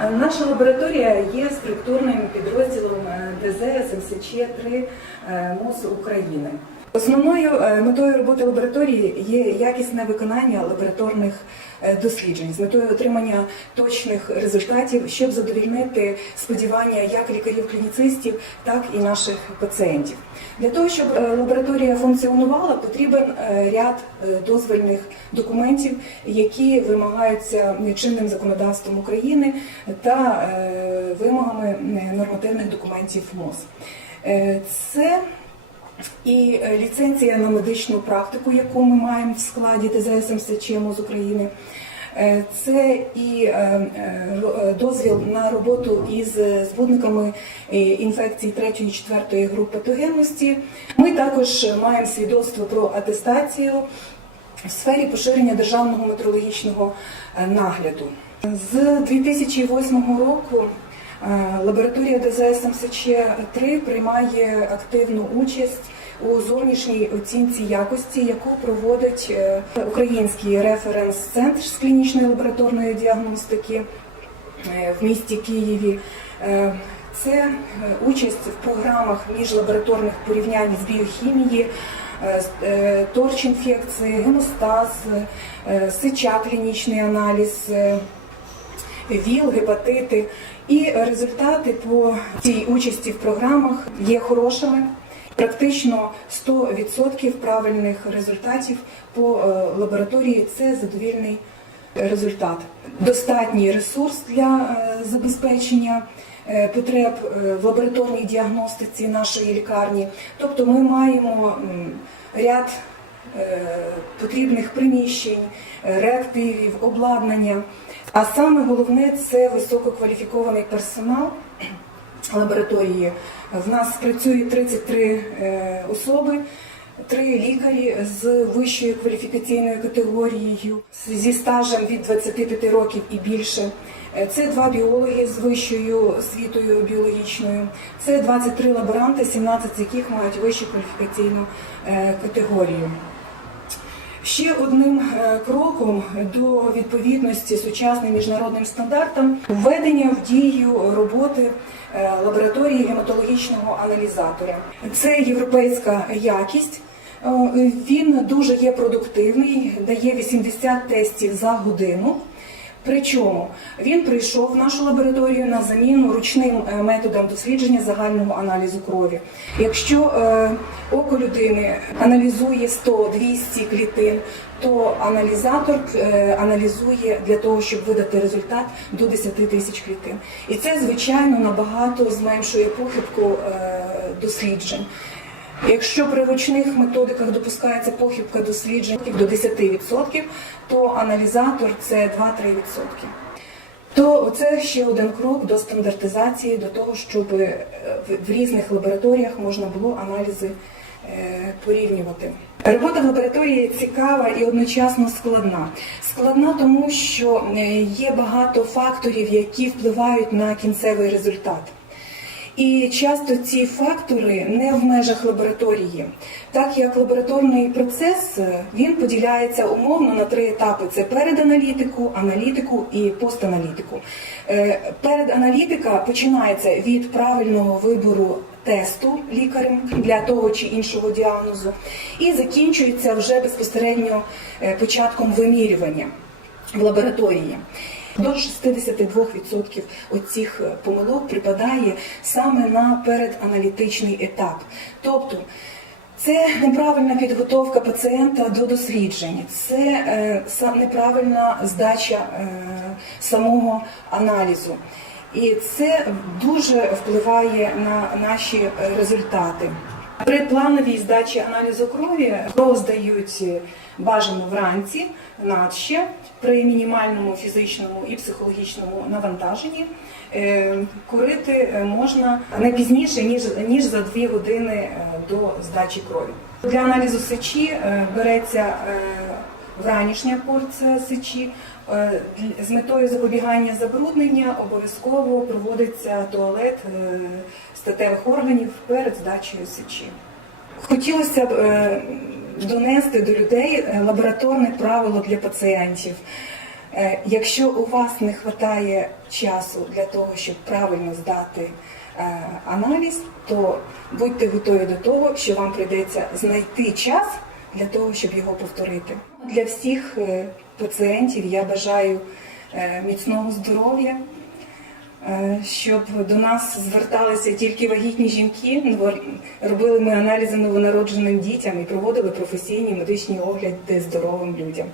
Наша лабораторія є структурним підрозділом е, ДЗ СМСЧ 3 МОЗ України. Основною е, метою роботи лабораторії є якісне виконання лабораторних е, досліджень з метою отримання точних результатів, щоб задовільнити сподівання як лікарів-клініцистів, так і наших пацієнтів. Для того, щоб е, лабораторія функціонувала, потрібен ряд дозвольних документів, які вимагаються чинним законодавством України та вимогами нормативних документів МОЗ. Це і е, ліцензія на медичну практику, яку ми маємо в складі ТЗ СМСЧ МОЗ України. Е, Це і е, дозвіл на роботу із збудниками інфекцій 3-4 груп патогенності. Ми також маємо свідоцтво про атестацію в сфері поширення державного метрологічного нагляду. З 2008 року лабораторія ДЗ СМСЧ 3 приймає активну участь у зовнішній оцінці якості, яку проводить е, український референс-центр з клінічної лабораторної діагностики е, в місті Києві. Е, Це е, участь в програмах міжлабораторних порівнянь з біохімії, е, е, торч-інфекції, гемостаз, е, сича клінічний аналіз, е, ВІЛ, гепатити. І результати по цій участі в програмах є хорошими. Практично 100% правильних результатів по е, лабораторії це задовільний результат. Достатній ресурс для е, забезпечення е, потреб в лабораторній діагностиці нашої лікарні. Тобто ми маємо ряд потрібних приміщень, е, реактивів, обладнання. А саме головне це висококваліфікований персонал лабораторії. В нас працює 33 е, особи, три лікарі з вищою кваліфікаційною категорією зі стажем від 25 років і більше. Е, Це два біологи з вищою освітою біологічною. Це 23 лаборанти, 17 з яких мають вищу кваліфікаційну е, категорію. Ще одним е, кроком до відповідності сучасним міжнародним стандартам введення в дію роботи е, лабораторії гематологічного аналізатора. Це європейська якість. Е, Він дуже є продуктивний, дає 80 тестів за годину. Причому він прийшов в нашу лабораторію на заміну ручним е, методам дослідження загального аналізу крові. Якщо е, око людини аналізує 100-200 клітин, то аналізатор е, аналізує для того, щоб видати результат до 10 тисяч клітин. І це, звичайно, набагато зменшує похибку е, досліджень. Якщо при ручних методиках допускається похибка досліджень до 10%, то аналізатор це 2-3%. То це ще один крок до стандартизації, до того, щоб е, в- різних лабораторіях можна було аналізи е, порівнювати. Робота в лабораторії цікава і одночасно складна. Складна тому, що е, є багато факторів, які впливають на кінцевий результат. І часто ці фактори не в межах лабораторії, так як лабораторний процес е, він поділяється умовно на три етапи: це переданалітику, аналітику і постаналітику. Е, Переданалітика починається від правильного вибору тесту лікарем для того чи іншого діагнозу, і закінчується вже безпосередньо е, початком вимірювання в лабораторії. До 62% оцих е, помилок припадає саме на переданалітичний етап. Тобто це неправильна підготовка пацієнта до досліджень, це е, неправильна здача е, самого аналізу. І це дуже впливає на наші результати. При плановій здачі аналізу крові кров здають бажано вранці, надще, при мінімальному фізичному і психологічному навантаженні. Е, Курити е, можна не пізніше, ніж, ніж за 2 години е, до здачі крові. Для аналізу сечі е, береться е, вранішня порція сечі. Е, З метою запобігання забруднення обов'язково проводиться туалет е, статевих органів перед здачею сечі. Хотілося б е, донести до людей лабораторне правило для пацієнтів. Якщо у вас не вистачає часу для того, щоб правильно здати аналіз, то будьте готові до того, що вам прийдеться знайти час для того, щоб його повторити. Для всіх е, пацієнтів я бажаю е, міцного здоров'я, е, щоб до нас зверталися тільки вагітні жінки. Нво- Робили ми аналізи новонародженим дітям і проводили професійні медичні огляди здоровим людям.